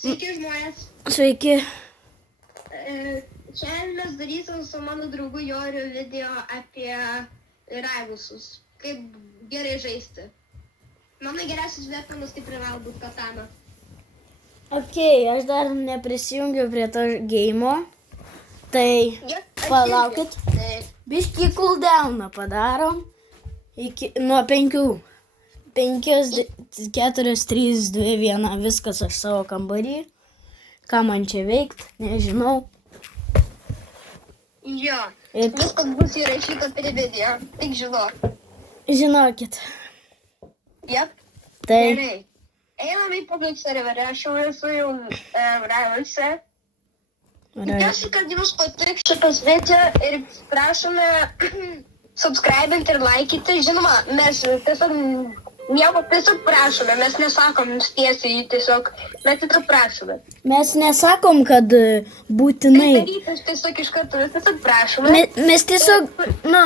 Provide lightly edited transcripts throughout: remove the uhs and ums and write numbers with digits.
Sveiki žmonės. Sveiki. Šiandien mes darysim su mano draugu Joriu video apie raibusus. Kaip gerai žaisti. Mano geriausias weaponas tai privalo būti katana. Ok, aš dar neprisijungiu prie to geimo. Tai palaukit. Biškį cooldowną padarom. Nuo 5. 5, 4, 3, 2, 1. Viskas aš savo kambarį. Ką man čia veikti, nežinau. Jo, viskas bus įrašyta prie video. Tik žinok. Žinokit. Jep. Tai Gerai. Einam į public serverį. Aš jau esu jau raivuose. Tikiuosi, kad jums patiks šitas video ir prašome subscribinti ir laikyti. Žinoma, mes tiesiog nieko tiesiog prašome. Mes nesakom jums tiesiai, tiesiog mes tiesiog prašome. mes nesakom, kad būtinai. Tai daryti tiesiog iš karto, mes tiesiog prašome. Mes tiesiog,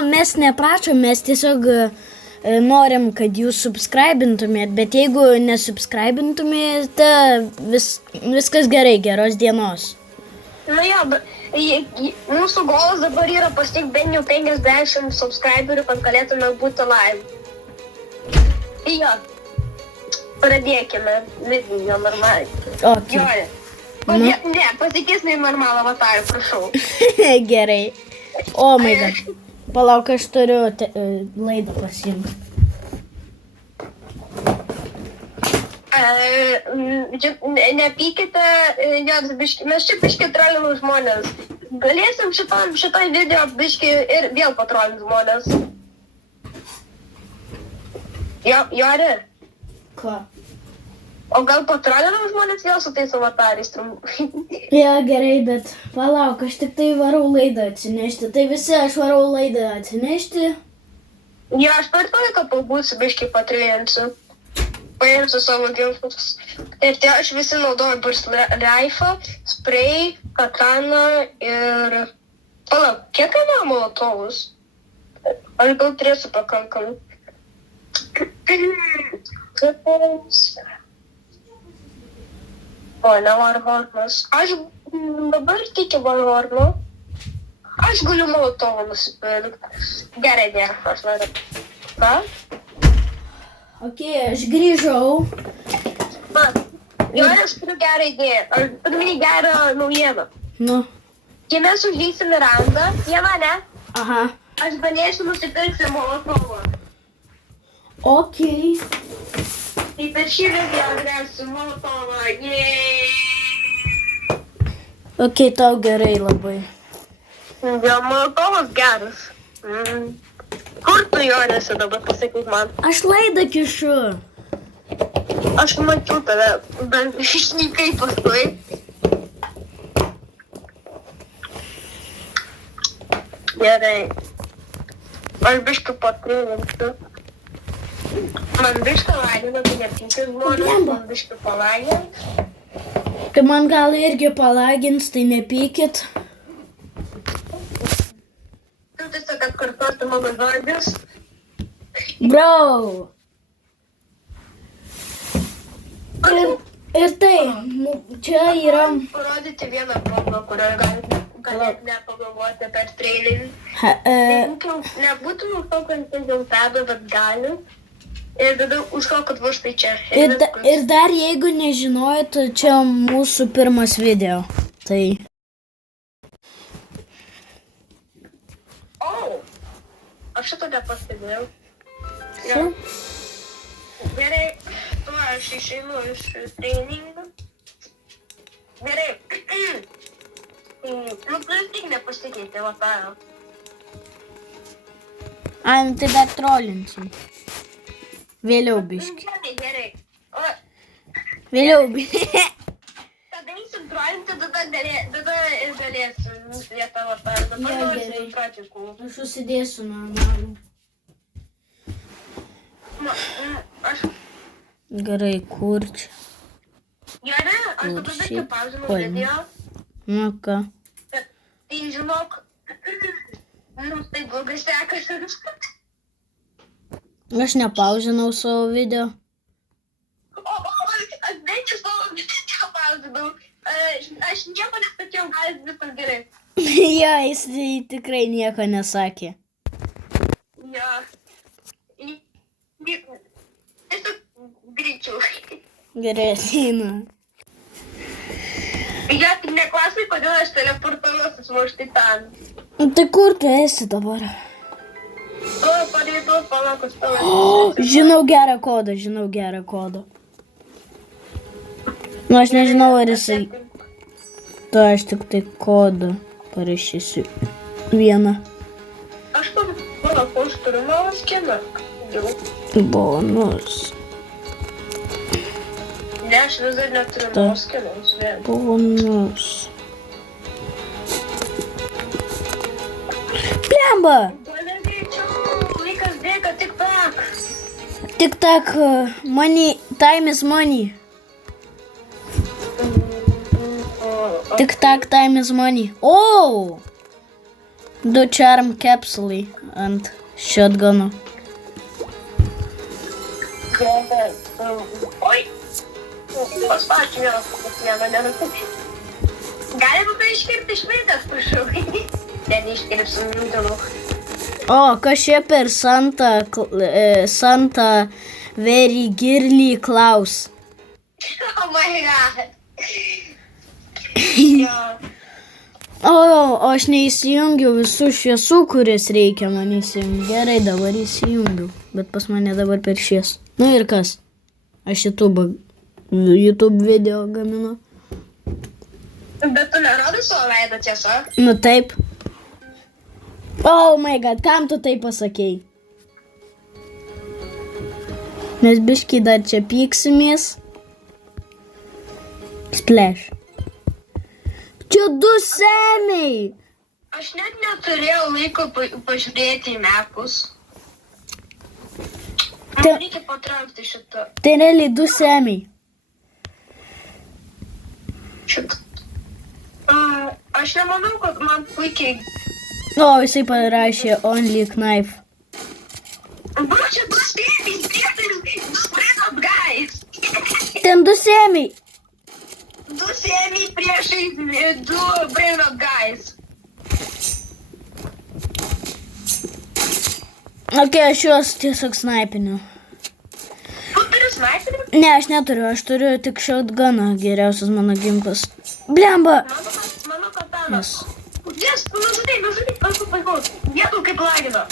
mes neprašom, mes tiesiog norim, kad jūs subscribintumėt, bet jeigu nesubscribintumėte, viskas gerai, geros dienos. Nu jo, mūsų golas dabar yra pasiekti bent jau 50 subscriberių, kad galėtume būti live. Jo, pradėkime video normaliai. Okay. Jori, ne, pasikėsime į normalą avatarą, prašau. Gerai. O, my god. Palauk, aš turiu laidą pasiimti. Nepykite, mes čia biški trolinam žmonės. Galėsim šitoj video biški ir vėl patrolint žmonės. Jori, Ką? o gal patrolinam žmonės vėl su tais avatarais? Ja, gerai, bet palauk, aš tik tai varau laidą atsinešti. Tai visi aš varau laidą atsinešti. Jo, aš per to laiką pabūsiu biški patrilinsiu. Paimsiu savo ginklus. Ir tai aš visi naudoju burstleifą, spray, kataną ir... Palauk, kiek kainuoja molotovus? Aš gal turėsiu pakankamai. O, ne Warhornas. Aš dabar tikiu Warhornu. Aš galiu molotovą nusipirkti. Gerai, aš noriu. Ką? Ok, aš grįžau. Jori, aš turiu gerą idėją. Aš turiu gerą naujieną. Nu. Kai mes užžysim į randą, jie mane, Aha. aš galėsiu nusipirkti molotovą. Ok. Tai per šį video gręsiu molotovą. Ok, tau gerai labai. Jo, molotovas geras. Kur tu jo nesi dabar, pasakyk man? Aš laidą kišu. Aš mačiau tave, bet išnykai paskui. Gerai. Aš biškai patrilinsiu. Man biškai lagina, tai nepinti žmonės, man biškai palagins. Kai man gal irgi palagins, tai nepykit. Tu tiesiog atkartoti mano žodžius. Bro. Ir tai, čia yra... Parodyti vieną progą, kurioje galėtų nepagalvoti apie trailerį. Nebūtų už to, kad tai dėl pedo, bet gali. Ir tada už to, kad bus tai čia. Ir dar jeigu nežinojot, čia mūsų pirmas video. Tai... O, aš šito nepastebėjau. Gerai, tu aš išeinu iš treningų. Gerai. Nu, tik nepasikeitė avatarą. Ai, nu tai dar trolinsim. Vėliau biški. Gerai. Vėliau biški. Tada eisim trolinti, tada ir galėsim nusidėti avatarą. Dabar norėsim trotikų. Aš užsidėsiu normalų. Gerai, kur čia? Gerai, aš dabar čia pauzinau video. Nu ką? Tai žinok, mums tai blogai sekasi. Aš nepaužinau savo video. Aš bent jau savo video klausdavau. Aš nieko nesakiau, gal viskas gerai. Jo, jis tikrai nieko nesakė. Jo. Tiesiog greičiau. Gerai, ateinu. Jo, tik neklausai, kodėl aš teleportavuosiu smušti ten. Tai kur tu esi dabar? O, padėtų, palakus tavo. Žinau gerą kodą. Nu, aš nežinau, ar jisai... Tu aš tik tai kodą parašysiu. Vieną. Aš palaku, aš turiu mano skiną. Jau. Bonus. Ne, aš vis dar neturiu mano skinos. Bonus. Blemba! Gali greičiau, laikas bėga, tik tak. Tik tak, money, time is money. Tik tak, time is money. Oh! 2 charm capsulai ant shotguno. Oi! Paspačiu vieną nenukupčiu. Galima tai iškirti iš veidas, prašau. Ten iškirpsiu mintilų. O, kas čia per Santa Very Girly Klaus? Oh my god. Jo. O, aš neįsijungiau visų šviesų, kuris reikia man įsijungti. Gerai, dabar įsijungiau, bet pas mane dabar per švies. Nu ir kas? Aš YouTube video gaminu. Bet tu nerodai savo veidą, tiesa? Nu taip. Oh my god, kam tu tai pasakei? Mes biškai dar čia pyksimės. Splash. Čia 2 semiai. Aš net neturėjau laiko pažiūrėti į mepus. Man reikia patraukti šitą. Tai realiai 2 semiai. Šitą. Aš nemanau, kad man puikiai... O, jisai parašė only knife. Bro, čia 2 sėmiai, priešais, 2 brainot guys. Ten 2 semiai. 2 sėmiai priešais 2 brainot guys. Ok, aš juos tiesiog snaipiniu. Tu turi snaiperį? Ne, aš neturiu, aš turiu tik shotguną, geriausias mano ginklas. Blemba! Mano katanas. Jes, nužudai, kažkur paikaus. Vietų kaip lagino.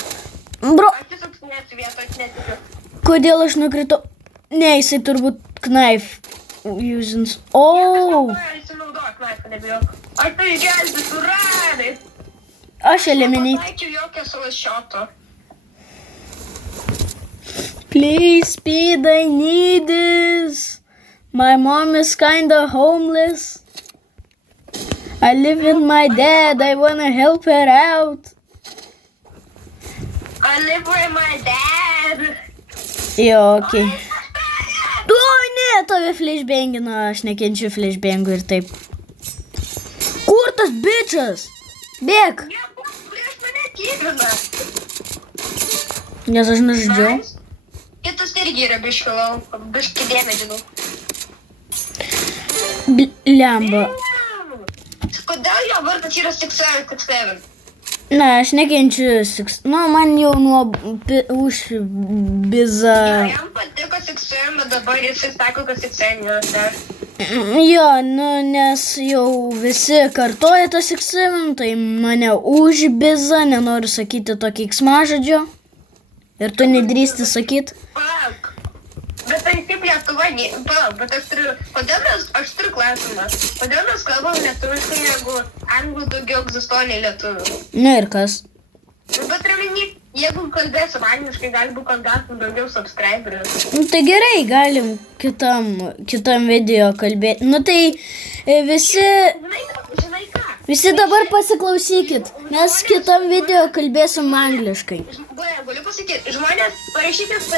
Bro, Aš tiesiog nesu vietą, aš netikiu. kodėl aš nukritau? Ne, jisai turbūt knife usins. O, Aš naudoju knaipą, nebijok. Aš turiu gelbėti, suradai. aš eliminate. Nepataikiau jokio savo šioto. Please, speed, I need this. My mom is kinda homeless. I live with my dad, I wanna help her out. I live with my dad. Jo, okei. O, ne, tave flashbangino, aš nekenčiu flashbangų ir taip. Kur tas bičas? Bėk, Jie prieš mane tikrina. nes aš nužudžiau. Kitas irgi yra biškilau, biški dėmedžinau. Lemba. Kodėl jo vardas yra 677? Ne, aš nekenčiu nu, man jau nuo už biza. Jam patiko 677, bet dabar jis sako, kad 677. Jo, nu, nes jau visi kartoja tą 677, tai mane už biza, nenoriu sakyti to keiksmažodžio. Ir tu nedrįsti sakyti. Palauk. Bet tai kaip Lietuva, palauk, bet kodėl aš turiu klausimą. Kodėl mes kalbam lietuviškai, jeigu anglų daugiau egzistuoja nei lietuvių? Nu ir kas? Bet realiai, jeigu kalbėsim angliškai, gali būt, kad gausim daugiau subscriberių. Nu, tai gerai, galim kitam video kalbėti. Nu tai visi Žinai ką? Visi dabar pasiklausykit, mes kitam video kalbėsim angliškai. Galiu pasakyti, žmonės, parašykit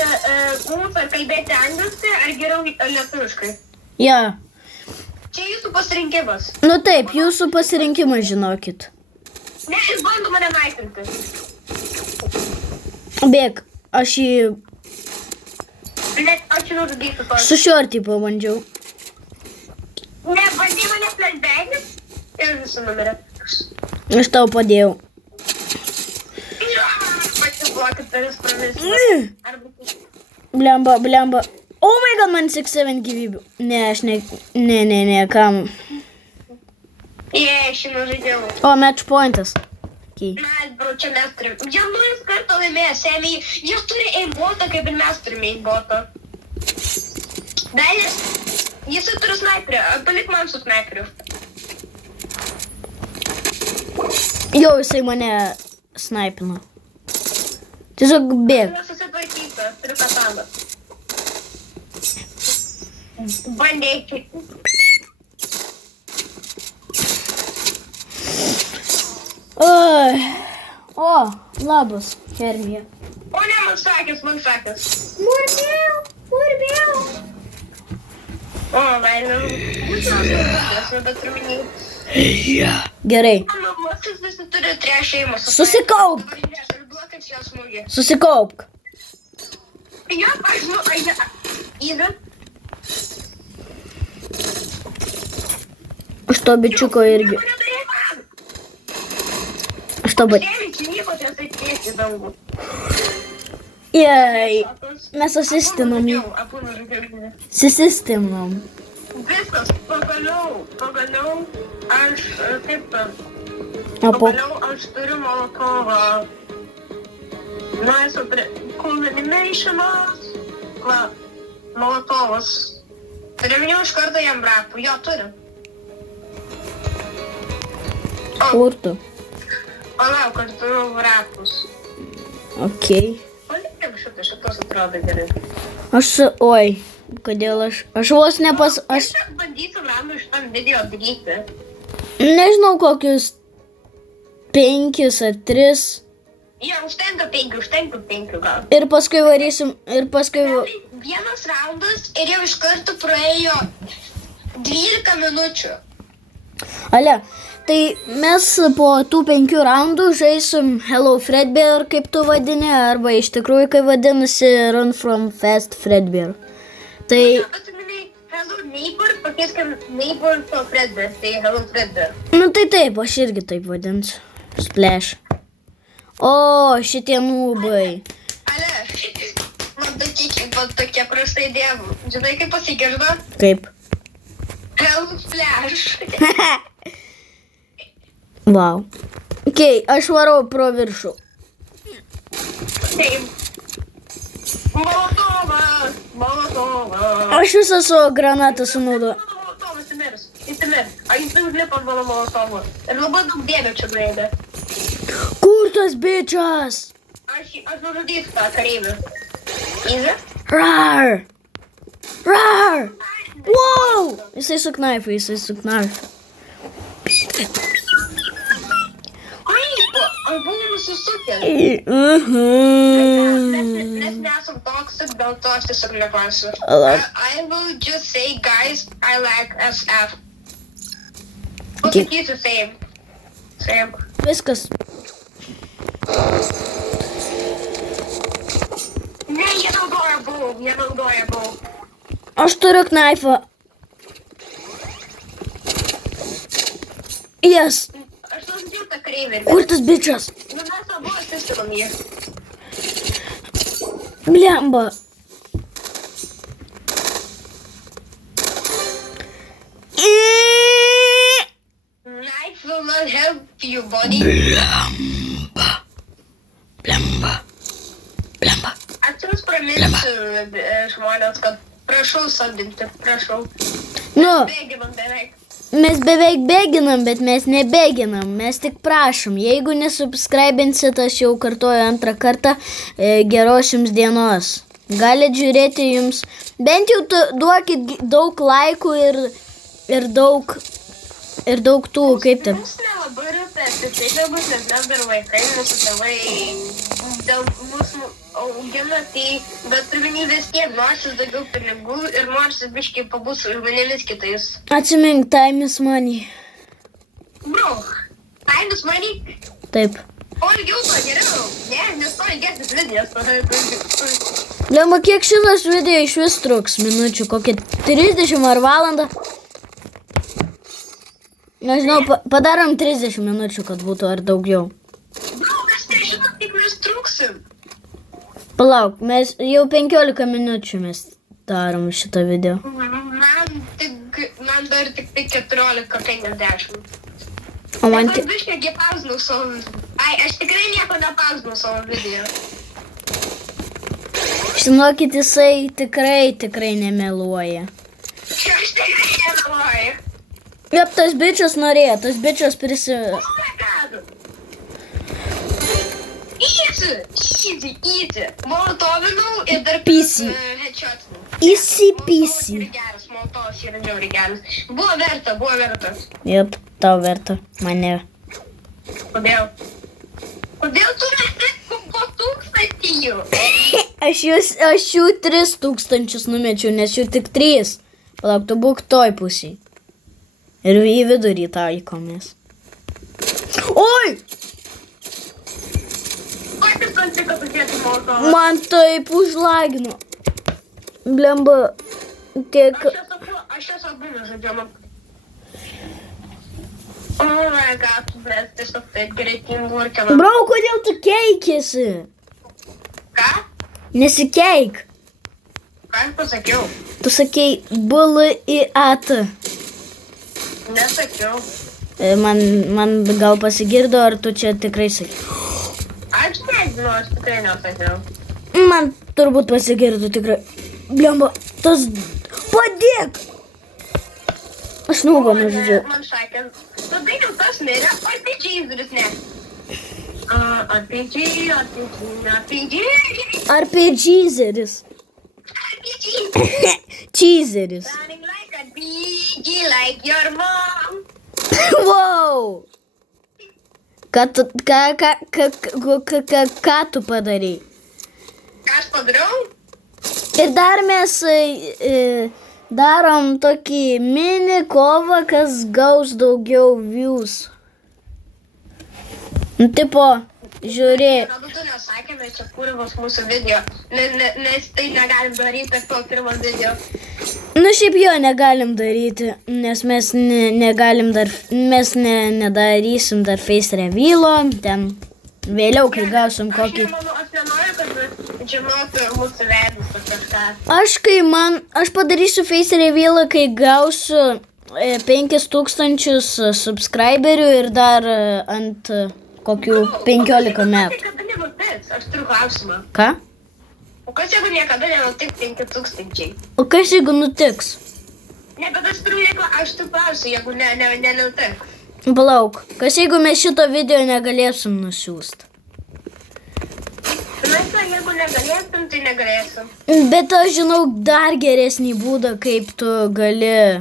mums ar kalbėti angliškai, ar geriau lietuviškai. Ja. Čia jūsų pasirinkimas. Nu taip, jūsų pasirinkimas, žinokit. Ne, jis bando mane naikinti. Bėk, aš jį Net aš nužudysiu to. su shorty pabandžiau. Ne, bandai mane flashbang'is ir visi numirė. Aš tau padėjau. Pasiblokit per jūs pravėsį. Blemba. Oh my god, man 6-7 gyvybių. Ne, aš ne, kam. Šiandien žaidžiau. O, match pointas. Okay. Mes, bro, čia mes turim. Jie 0 kartų laimėjo, Semi. Jie turi aimbotą, kaip ir mes turime aimbotą. Dailis, jisai turi sniperį. Palik man su sniperiu. Jau jisai mane snaipino. Tiesiog bėg. Susitvarkyta, turiu kataną. Bandėkit. O, labas, Hermija. O ne, man sakės. Murmėjau. O, vailiu. Bet turiu minį. Gerai. Mano masis visi turi 3 šeimas. Susikaupk. Blokas jos smūgį. Susikaupk. Jo, aš įdu. Aš to bičiuko irgi. Aš to bičiuko. Jei, mes asistinom jį. Sisistinom. Viskas, pagaliau, aš, Pagaliau aš turiu molotovą. Nice cool animationas. Va, molotovas. Turim jau iš karto jam rapų, jo turim. Kur tu? O lauk, aš turiu rapus. Okei. Palikim šitos atrodo gerai. Oi, kodėl aš vos nepas... Aš bandysiu randų šitam video daryti. Nežinau, kokius 5 ar 3. Jo, užtenka 5 gal. Ir paskui varysim, Vienas raundas ir jau iš karto praėjo 12 minučių. Ale, tai mes po tų 5 raundų žaisim Hello Fredbear, kaip tu vadini, arba iš tikrųjų, kaip vadinasi Run from Fast Fredbear. Tai... Bet tu minai Hello Neighbor, pakeiskim Neighbor to Fredbear, tai Hello Fredbear. Nu tai taip, aš irgi taip vadinsiu. Splash. O, šitie nūbai. Ale, man tokie prastai dėvų. Žinai, kaip pasigirdo? Kaip? Hello Flash. Wow. Okei, aš varau pro viršų. Taip. Molotovas. Aš visą savo granatą sunaudoju. Molotovas įsimirs. A jis užlipa ant mano molotovo. Ir labai daug dėmesio čia nuėdė. Kur tas bičias? Aš nužudysiu tą kareivį. Easy? Rar! Wow! Jisai su knaifu. Kaip? Aš buvau nusisukęs. Mes nesam toxic, dėl to aš tiesiog neklasiu. I will just say, guys, I like SF. Pasakysiu same. Viskas. Ne, jie naudoja bau. Aš turiu knaifą. Yes. Aš nužudžiau tą kareivį. Kur tas bičias? Nu, mes abu atsistikom jį. Blemba. Knife will not help you, buddy. Blemba. Aš jums praminsiu žmonės, kad prašau sodinti, prašau. Nu, Bėginam beveik. mes beveik bėginam, bet mes nebėginam. Mes tik prašom. Jeigu nesubscribinsit, aš jau kartuoju 2 kartą, geros jums dienos. Galit žiūrėti jums. Bent jau duokit daug laikų ir daug tų, kaip taip. Mums nelabai rūpėsi, tai nebus, nes mes dar vaikai, mūsų tėvai dėl mūsų augina, tai bet turime vis tiek norsis daugiau pinigų ir norsis biškai pabūs su žmonėmis kitais. Atsimink, time is money. Bro, time is money? Taip. O ilgiau to geriau. Ne, nes to ilgesnis videos. Lemba, kiek šitas video iš vis truks minučių? Kokie 30 ar valandą? Nežinau, padarom 30 minučių, kad būtų ar daugiau. Mes nežinom, kaip mes trūksim. Palauk, mes jau 15 minučių mes darom šitą video. Man dar tik tai 14:50. O man Aš biškai pauzinau savo... aš tikrai nieko nepauzinau savo video. Žinokit, jisai tikrai nemeluoja. Aš tikrai nemeluoju. Jep, tas bičias norėjo, tas bičias Oh my god. Easy. Molotovinau ir dar Peasy. headshotinau. Easy peasy. Geras, molotovas yra žiauriai geras. Buvo verta. Jep, tau verta, mane. Kodėl? Kodėl tu mesti po 1000 jų? Aš jų 3000 numečiau, nes jų tik 3. Palauk, tu būk toj pusiai. Ir į vidurį taikomės. Oi! Kas man tik atsikėti molotovą? Man taip užlagino. Blemba, tiek... Aš esu abu nežaidžiama. Oh my god, blės, tiesiog taip greitai nurkėma. Brau, kodėl tu keikėsi? Ką? Nesikeik. Ką aš pasakiau? Tu sakei BLIAT. Nesakiau. Man gal pasigirdo, ar tu čia tikrai sakai? Aš nežinau, aš tikrai nesakiau. Man turbūt pasigirdo tikrai. Blemba, tas... Padėk! Aš nubą nužudžiau. Man sakė, tada jau tas mirė, RPG duris ne. RPG. RPGzeris. Cheezeris. Running like a BG, like your mom. Wow! Ką tu padarei? Ką aš padariau? Ir dar mes darom tokį mini kovą, kas gaus daugiau views. Nu, tipo, žiūrėk. Galbūt tu nesakėme, čia kūrimas mūsų video, nes tai negalim daryti po pirmas video. Nu, šiaip jo negalim daryti, nes mes negalim dar, mes nedarysim dar face revealo, ten vėliau, kai gausim kokį... Aš nenoriu, kad žinotų mūsų veidus ar kažką. Aš padarysiu face revealą, kai gausiu 5000 subscriberių ir dar ant kokių 15 metų. Kada nenutiks, aš turiu klausimą. Ką? O kas jeigu niekada nenutiks 5000? O kas jeigu nutiks? Ne, bet aš turiu, aš tu klausiu, jeigu nenutiks. Palauk, kas jeigu mes šito video negalėsim nusiųsti? Na, jeigu negalėsim, tai negalėsim. Bet aš žinau dar geresnį būdą, kaip tu gali,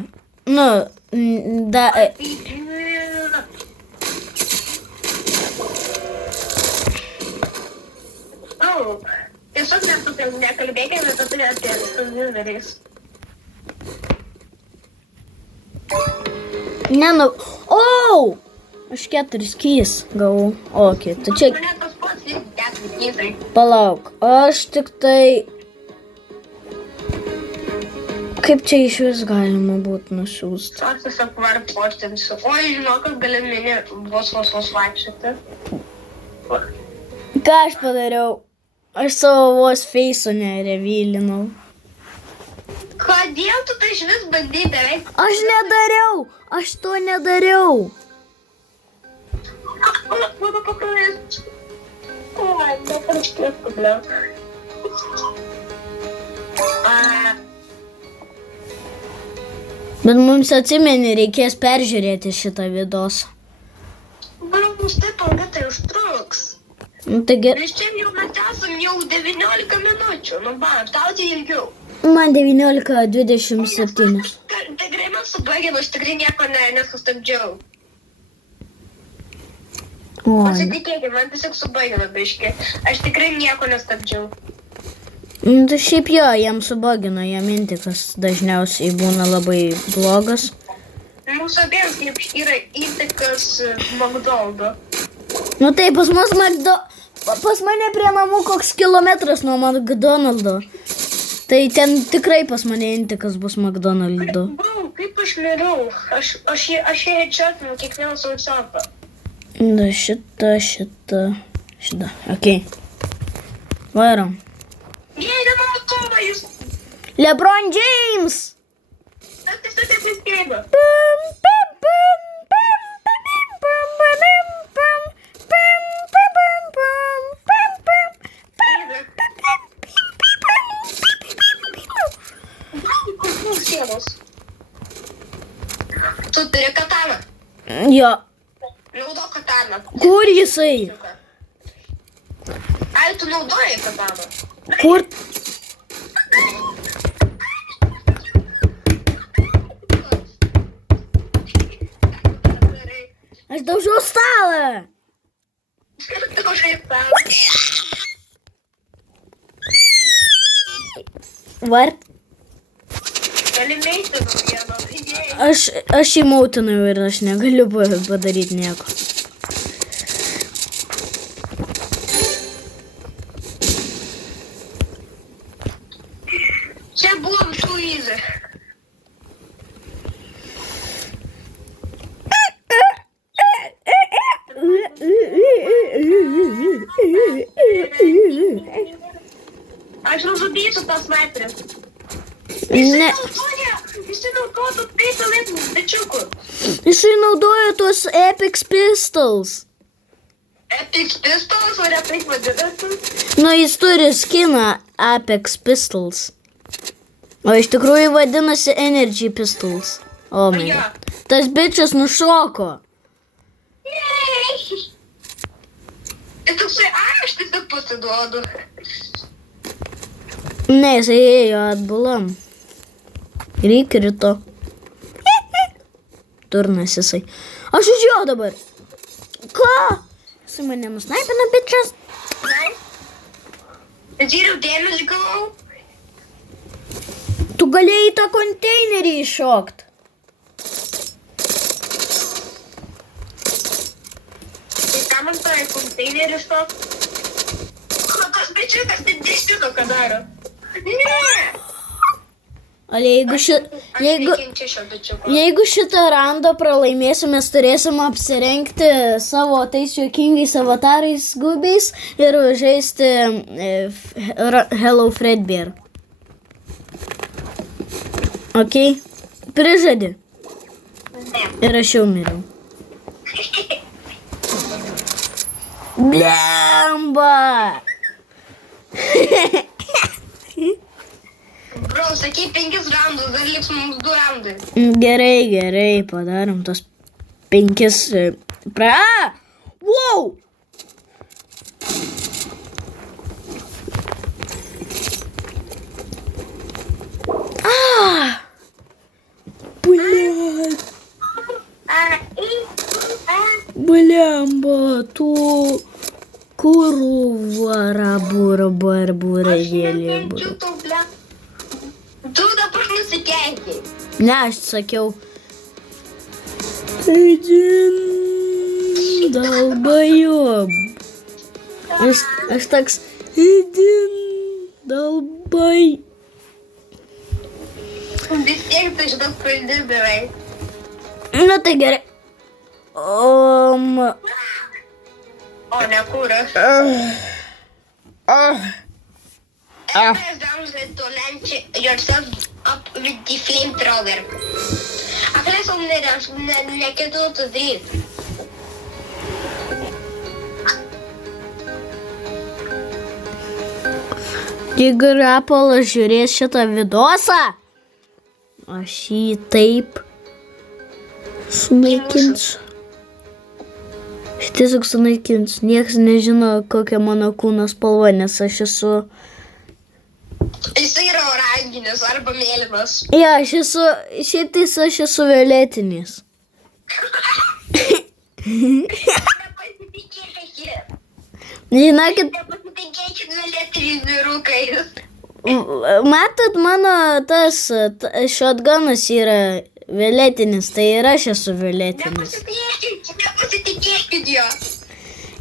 Tiesiog nekalbėkime apie su vizeriais. Aš 4 keys gavau. Ok, tu čia... Mane tas pats 4 keysai. Palauk, aš tik tai... Kaip čia iš vis galima būtų nusiųsti? Aš tiesiog varpoštinsiu. Oi, žinau, kad gali mini vos vaikščioti. Ką aš padariau? Aš savo vos feisų nerevylinau. Kodėl tu tai iš vis bandai beveik? Aš nedariau! Aš to nedariau! Mano pakalės. Oi, neparškėsiu, ble. Bet mums atsimeni, reikės peržiūrėti šitą videos. Mums taip ilgai tai užtruks. Nu, taigi... Nes čia jau mes esam jau 19 minučių. Nu, tau tai ilgiau. Man 19:27. Tai gerai man subagino, aš tikrai nieko nesustabdžiau. Pasitikėkime, man tiesiog subagino biškį. Aš tikrai nieko nestabdžiau. Nu, tai šiaip jo, jam subagino, jam intikas dažniausiai būna labai blogas. Mūsų abiems yra intikas McDonald'o. Nu tai pas mane prie namų koks kilometras nuo McDonald'o. Tai ten tikrai pas mane intikas bus McDonald'o. Bro, kaip aš miriau? Aš jį headshotinu kiekvieną savo sapą. Da, šitą. Okei. Varom. Jei, nemano kova, jūs... LeBron James! Tas tiesiog nepriskėba. Tu turi kataną. Jo. Naudok kataną. Kur jisai? Ai, tu naudoji kataną. Kur? Aš daužiau stalą. Daužai stalą. Vart. Gali meisti nuo vieno. Idėjai. Aš įmautinau ir aš negaliu padaryti nieko. Čia buvo visų įzė. Aš nužudysiu tą sniperį. Ne. Jisai naudotų pistolėtų bičiukų. Jisai naudoja tuos Epic Pistols. Epic pistolas, ar taip vadinasi? Nu, jis turi skiną Apex Pistols. O iš tikrųjų vadinasi Energy Pistols. O, man. Jo. Tas bičias nušoko. Ir toksai, aš tiesiog pasiduodu. Ne, jisai ėjo atbulam. Ir įkrito. Turnas jisai. Aš už jo dabar. Ką? Jisai mane nusnaipina, bičias. Zero damage gavau. Tu galėjai tą konteinerį iššokt. Tai ką man tą konteinerį iš to? Tas bičiukas taip dešino, ką daro. Ne! O jeigu nekenčiu šio bičiuko. Jeigu šitą randą pralaimėsim, mes turėsim apsirengti savo tais juokingais avatarais gubiais ir žaisti Hello Fredbear. Ok? Prižadi. Ne. Ir aš jau miriau. Blemba! Bro, sakai 5 raundus, dar liks mums 2 raundai. Gerai, padarom tos 5... Wow! Блядь! Блямба, tu kurva bura gėlė. Tu dabar nusikenki. Ne, aš sakiau. Один долбоёб. Aš toks. Один долбой. Vis tiek tu šitą sprendį beveik. Nu tai gerai. O ne kuras. Every round to launch yourself up with the flamethrower. Aklas om neketinu to daryti. Jeigu Rapolas žiūrės šitą vidosą, aš jį taip sunaikinsiu. Tiesiog sunaikinsiu. Niekas nežino, kokia mano kūno spalva, nes aš esu... Jis yra oranginis arba mėlynas. Ja, šiaip tais aš esu violetinis. Nepasitikėkit. Žinokit, Nepasitikėkit violetiniais vyrukais. matot, mano tas shotgunas yra violetinis, tai ir aš esu violetinis. Nepasitikėkit jo.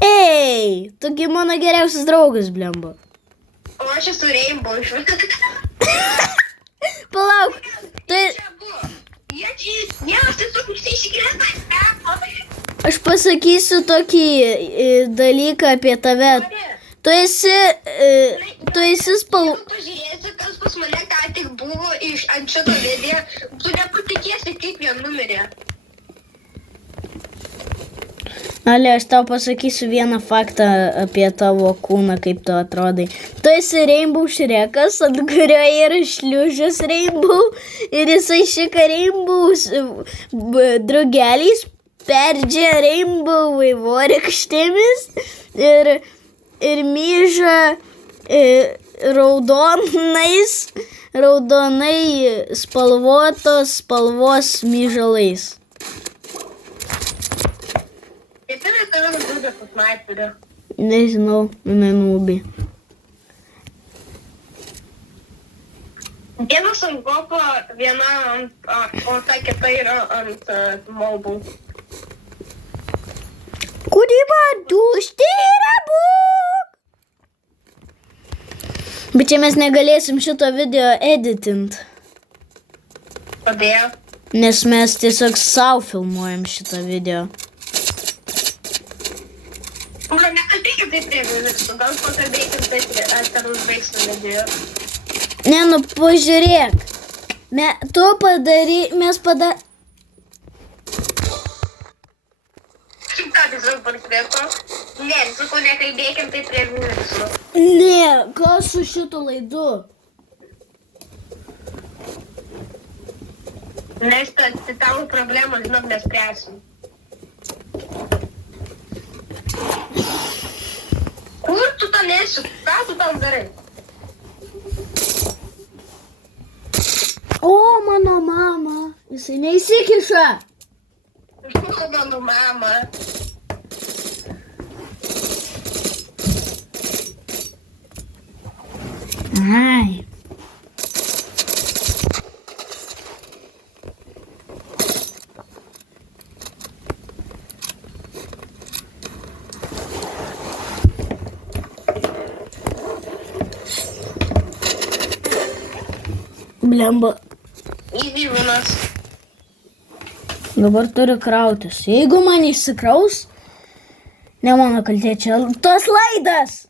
Ei, tugi mano geriausias draugas, blemba. O aš esu Rainbow. Palauk. Tai Čia buvo. Vienas tiesiog išsikrenta. aš pasakysiu tokį dalyką apie tave. Tu esi Pažiūrėsi, kas pas mane ką tik buvo ant šito video. Tu nepatikėsi, kaip jie numirė. Ale, aš tau pasakysiu vieną faktą apie tavo kūną, kaip tu atrodai. Tu esi Rainbow Shrekas, ant kurio yra šliužas Rainbow ir jisai šika Rainbow drugeliais, perdžia Rainbow vaivorykštėmis ir myža raudonai spalvotos spalvos myžalais. Kaip ir tave nužudė su snaiperiu. Nežinau, jinai nubė. Vienas ant gopo, viena ant, o ta kita yra ant mobų. Kūryba duštyra būk. Bet čia mes negalėsim šito video editint, Kodėl? nes mes tiesiog savo filmuojam šitą video. Nekalbėkim taip prie visų, gal pakalbėkim taip ar užbaigsime video. Ne, nu pažiūrėk. Mes Ką tiesiog portreto? Ne, sakau, nekalbėkim taip prie visų. Ne, kas su šito laidu? Nes tavo problemą, žinok, nespręsim. Kur tu ten esi? Ką tu ten darai? O, mano mama. Jisai neįsikiša. Mano mama. Ai. Blemba. Įgyvūnas. Dabar turiu krautis. Jeigu man išsikraus, ne mano kaltė čia tos laidas.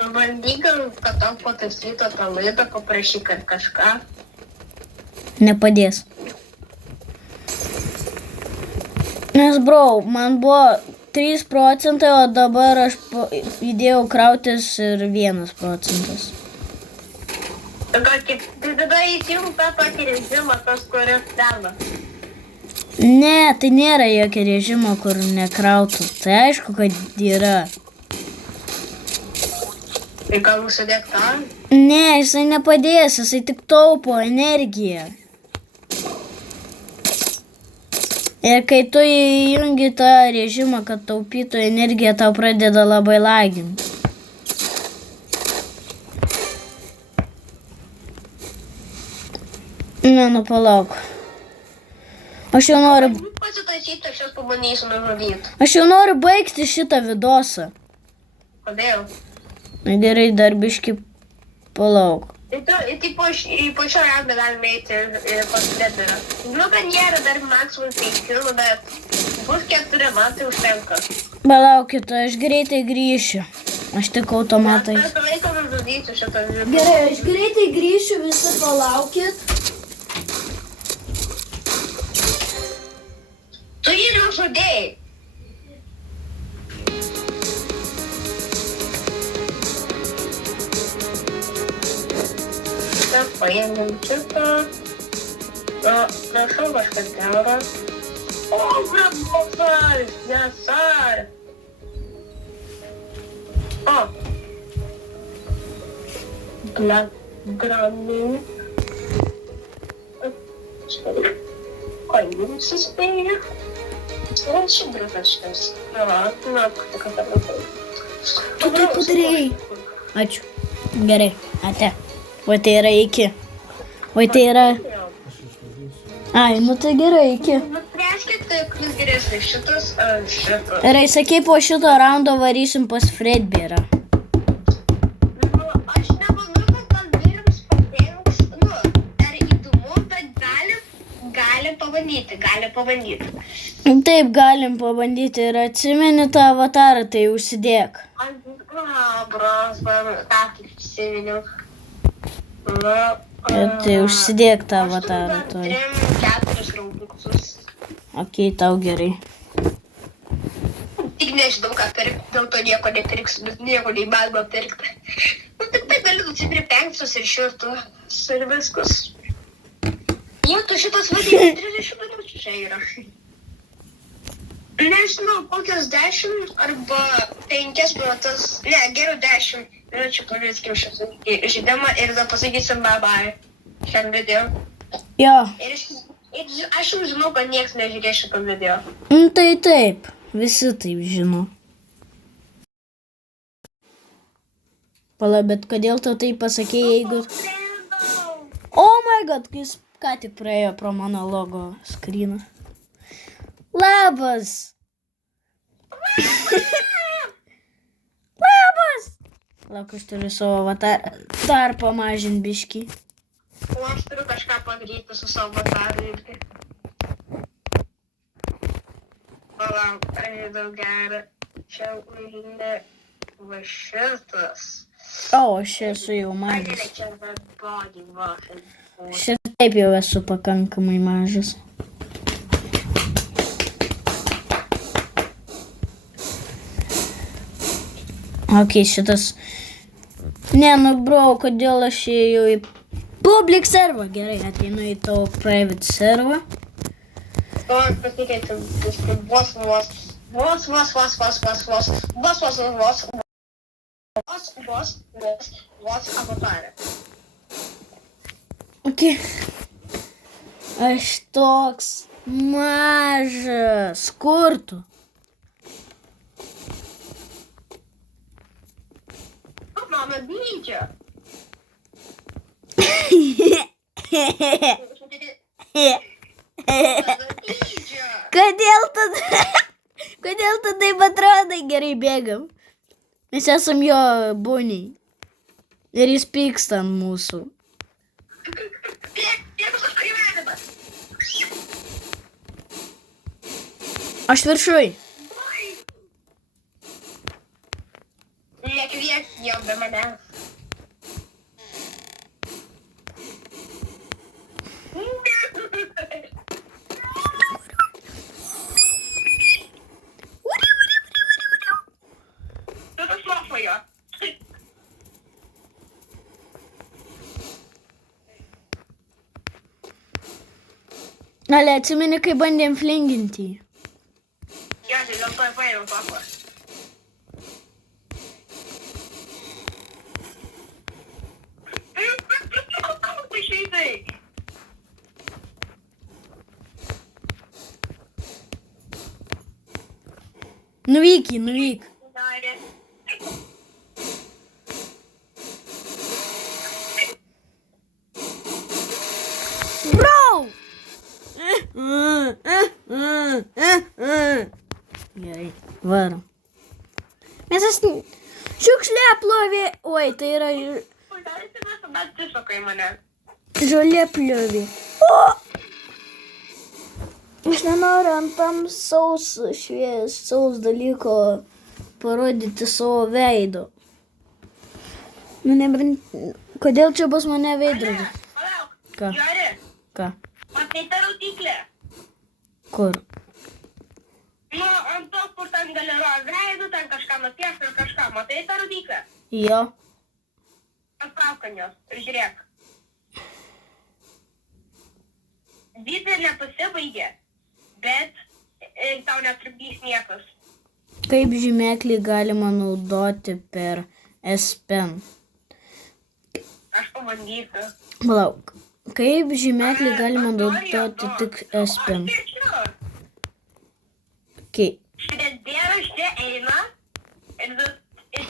Bandyk gal, kad tau pataisytų tą laidą, paprašyk, kad kažką. Nepadės. Nes, bro, man buvo 3%, o dabar aš įdėjau krautis ir 1%. Tai tada įsijung tą tokį režimą, tas, kuris sena. Ne, tai nėra jokio režimo, kur nekrautų. Tai aišku, kad yra. Tai gal užsidėk tą? Ne, jisai nepadės, jisai tik taupo energiją. Ir kai tu įjungi tą režimą, kad taupytų energiją, tau pradeda labai laginti. Ne, nu palauk. Aš jau noriu... Pasitaisyti, aš jas pabandysiu nužudyti. Aš jau noriu baigti šitą vidosą. Kodėl? Na gerai, dar biškį palauk. Tai po šio raundą galime eiti ir pasidėti. Nu, kad nėra dar maksimum 5, bet bus 4, man tai užtenka. Palaukit, aš greitai grįšiu. Aš tik automatai. Aš laiką nužudysiu šitą video. Gerai, aš greitai grįšiu, visi palaukit. Tu jį nužudėjai. Paėmėm šitą. Prašau kažkas gero. O, grabosas, nesar. O. Granį. Oi, nusispėjo. O, šiandien šitas. Na, tai ką tą labai. Tu tai padarėjai. Ačiū. Gerai, ate. O tai yra iki. O tai yra... Ai, nu tai gerai, iki. Nuspręskit, kuris geresnis, šitas ar šitas. Gerai, sakai, po šito raundo varysim pas Fredbearą. Nu, aš nemanau, kad gal vyrams gali pabandyti. Taip, galim pabandyti ir atsimeni tą avatarą, tai užsidėk. Bros, ką tik prisiminiau. Tai užsidėk tą avatarą. 3-4 raubuksus. Ok, tau gerai. Tik nežinau, ką pirkti, dėl to nieko nepirksiu, bet nieko neįmanoma pirkti. Tik tai galiu nusipirkti 5 ir šitus ir viskas. Jo, tu šitas vadinasi 30 minučių čia yra. Nežinau, kokios 10 arba 5 minutas, ne, geriau 10 minučių palieskim šitą žaidimą ir tada pasakysim bye bye šiam video. Jo. Ir aš jau žinau, kad niekas nežiūrės šitą video. Tai taip, visi taip žino. Pala, bet kodėl tu tai pasakėjai, jeigu... Oh my god, jis ką tik praėjo pro mano logo skryną. Labas! Labas! Lauk, aš turiu savo avatarą. Dar pamažint biškį. O aš turiu kažką padaryti su savo avataru irgi. Palauk, aš daug gerą. Čia užinė va šitas. O, aš esu jau mažas. Aš ir taip jau esu pakankamai mažas. Ok, šitas... Ne, nu bro, kodėl aš ėjau į public server? Gerai, ateinu į tavo private server. O, pasikeitė viską. Vos avatarė. Ok. Aš toks mažas. Kur tu? Mama, dydžio. Kodėl tu taip atrodai? Gerai, bėgam. Mes esam jo buniai. Ir jis pyksta ant mūsų. Aš viršui. Nekviek jo be manęs. Ale, atsimeni, kai bandėm flinginti jį. Jo, tai dėl to paėmiau papą. Nuvyk jį, nuvyk. Bro! Gerai, varom. Mes šiukšlė plovė. Oi, tai yra žolė plovė. O! Aš nenoriu ant tamsaus šviesaus dalyko parodyti savo veido. Nu, kodėl čia pas mane veidrodis? Palauk, Ką? Jori, Ką? matai tą raudyklę? Kur? Nu, ant to, kur ten galėruoja veidų, ten kažką nupiešti ir kažką. Matai tą raudyklę? Jo. Paspauk ant jos ir žiūrėk. Vizija nepasibaigė, bet tau netrukdys niekas. Kaip žymeklį galima naudoti per S-Pen? Aš pabandysiu. Palauk. Kaip žymeklį galima naudoti tik S-Pen? Okay. Fredbėras čia eina ir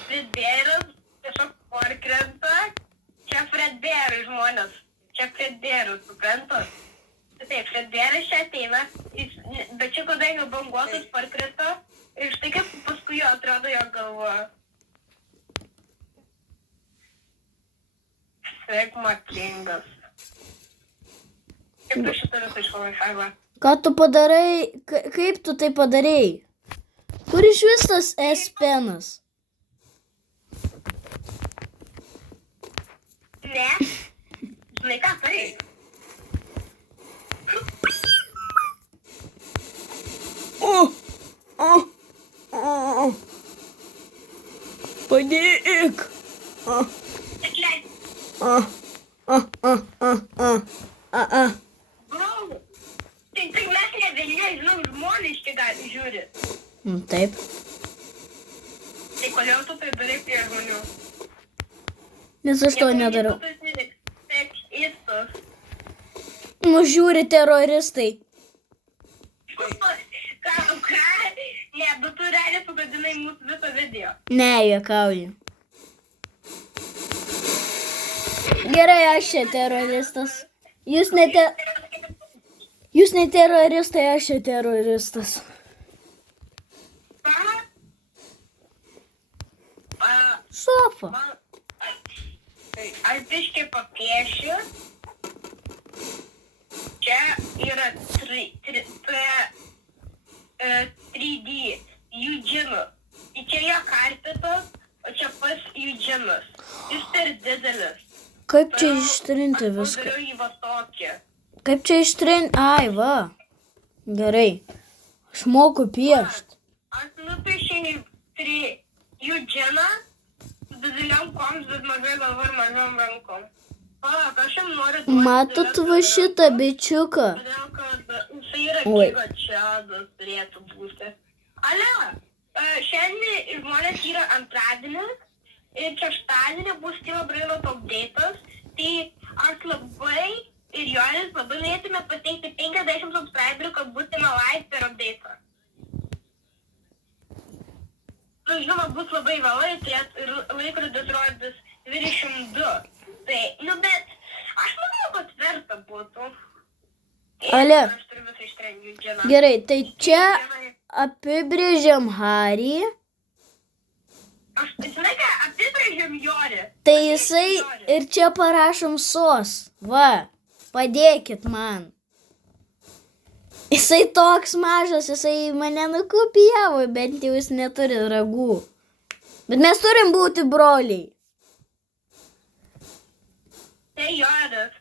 Fredbėras tiesiog parkrenta. Čia Fredbėrai žmonės. Čia Fredbėrai, suprantat? Taip, Fredbėras čia ateina, bet čia kadangi banguotas parkrenta ir štai kaip paskui jo atrodo jo galva. Sigma Kingas. Kaip tu šitą visą išvalai, Faiva? Ką tu padarai? Kaip tu tai padarei? Kur iš vis tas S-penas? Ne. Žinai ką, pareik. Padėk! Atleid. Bro, tai mes nevelniai, žinau, žmonės čia gali žiūri. Taip. Tai kodėl tu tai darai prie žmonių? Nes aš to nedarau. Seksistas. Nužiūri teroristai. Ką? Ne, bet tu realiai sugadinai mūsų visą video. Ne, juokauju. Gerai, aš čia teroristas. Jūs ne teroristai, aš čia teroristas. Sofa. Aš biškai papiešiu. Čia yra 3D Eugenas. Čia jo karpitas, o čia pas Eugenas. Jis per didelis. Kaip čia ištrinti viską? Aš jį va tokį. Kaip čia ištrinti? Ai, va. Gerai. Aš moku piešti. Aš nupiešiau Eugeną su dideliam koms, bet mažai galva ir mažom rankom. Palauk, aš jam noriu duoti. Matot va šitą bičiuką? Todėl, kad jisai yra gigačiadas turėtų būti. Ale, šiandien žmonės yra antradienis ir šeštadienį bus Timo Brailo update'as. Tai aš labai ir Joris labai norėtume pateikti 50 subscriberių, kad būtume live per update'ą. Nu, žinoma, bus labai vėlai, ir laikrodis rodys 22. Tai, nu, bet aš manau, kad verta būtų. Ale. Aš turiu visą ištrengiu džiną. Gerai, tai čia apibrėžiam Harį. Aš, žinai ką, apibrėžiam Jorį. Tai jisai ir čia parašom sos. Va, padėkit man. Jisai toks mažas, jisai mane nukopijavo, bent jau jis neturi ragų. Bet mes turim būti broliai. Tai Joris.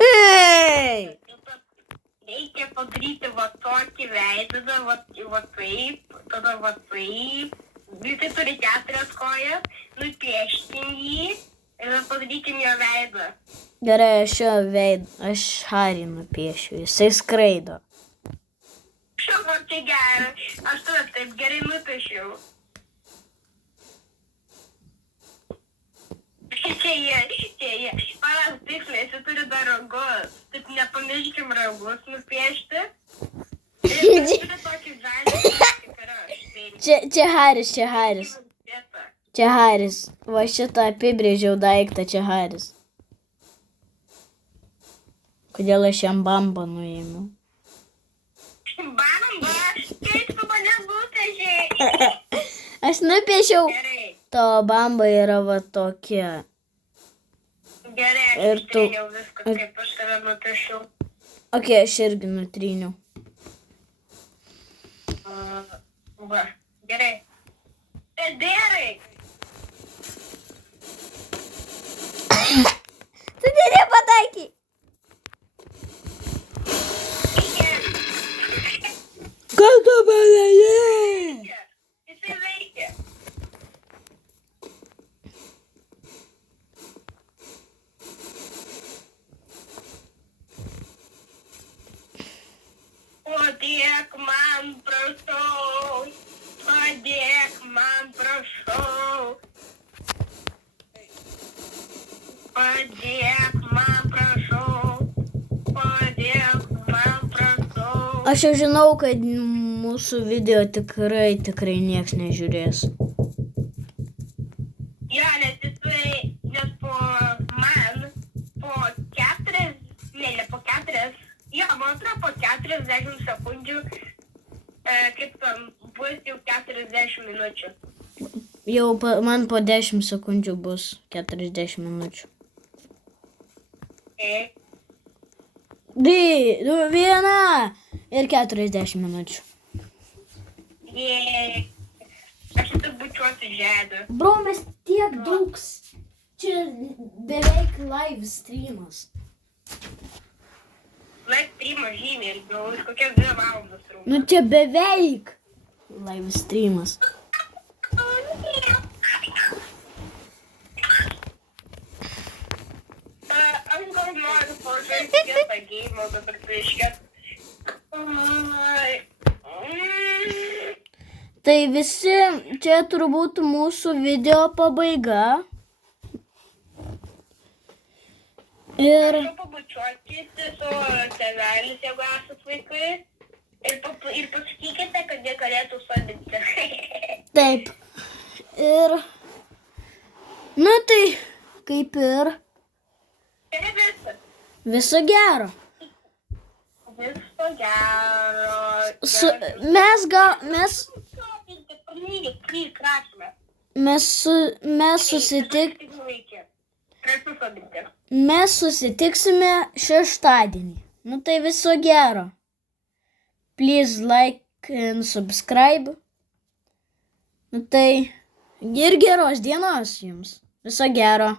Ei! Reikia padaryti va tokį veidą, va taip, tada va taip. Jisai turi 4 kojas, nupieškim jį ir padarykim jo veidą. Gerai, aš Harį nupiešiu, jisai skraido. Šau, tai gerai, aš tada taip gerai nupiešiau. Čia jie. Palas tiksliai, jis turi dar ragus. Taip nepamirškim ragus nupiešti. Ir turi tokį žalį, kaip ir aš. Čia Haris. Čia Haris. Va šitą apibrėžiau daiktą, čia Haris. Kodėl aš jam bambą nuėmiau? Bamba, kaip tu mane nupiešiai? Aš nupiešiau. Gerai. Tavo bamba yra va tokia. Gerai, aš ištryniau viską, kaip aš tave nupiešiau. Ok, aš irgi nutryniau. Va, gerai. Gerai. Tu nepataikai. Ką tu padarei? Jisai veikia. Padėk man, prašau. Padėk man, prašau. Padėk man, prašau. Padėk man, prašau. Aš jau žinau, kad mūsų video tikrai nieks nežiūrės. Jo, nes po man, po 4, jo, man atrodo, po 40 sekundžių, kaip tam, bus jau 40 minučių. Jau man po 10 sekundžių bus 40 minučių. 2, 1 ir 40 minučių. Jei. Aš tik bučiuosiu žedą. Bro, mes tiek daug. Čia beveik live streamas. Live streamas žymiai ilgiau, už kokias 2 valandas trunka. Nu, čia beveik live streamas. Aš gal noriu pažaisti kitą geimą, dabar prieš jas. Tai visi, čia turbūt mūsų video pabaiga. Ir Prašau pabučiuokite savo tėvelis, jeigu esat vaikai. Ir pasakykite, kad jie galėtų sodinti. taip. Ir, nu tai, kaip ir Tai viskas. viso gero. Viso gero. Mes susitiksime šeštadienį. Nu tai viso gero. Please like and subscribe. Nu tai ir geros dienos jums. Viso gero.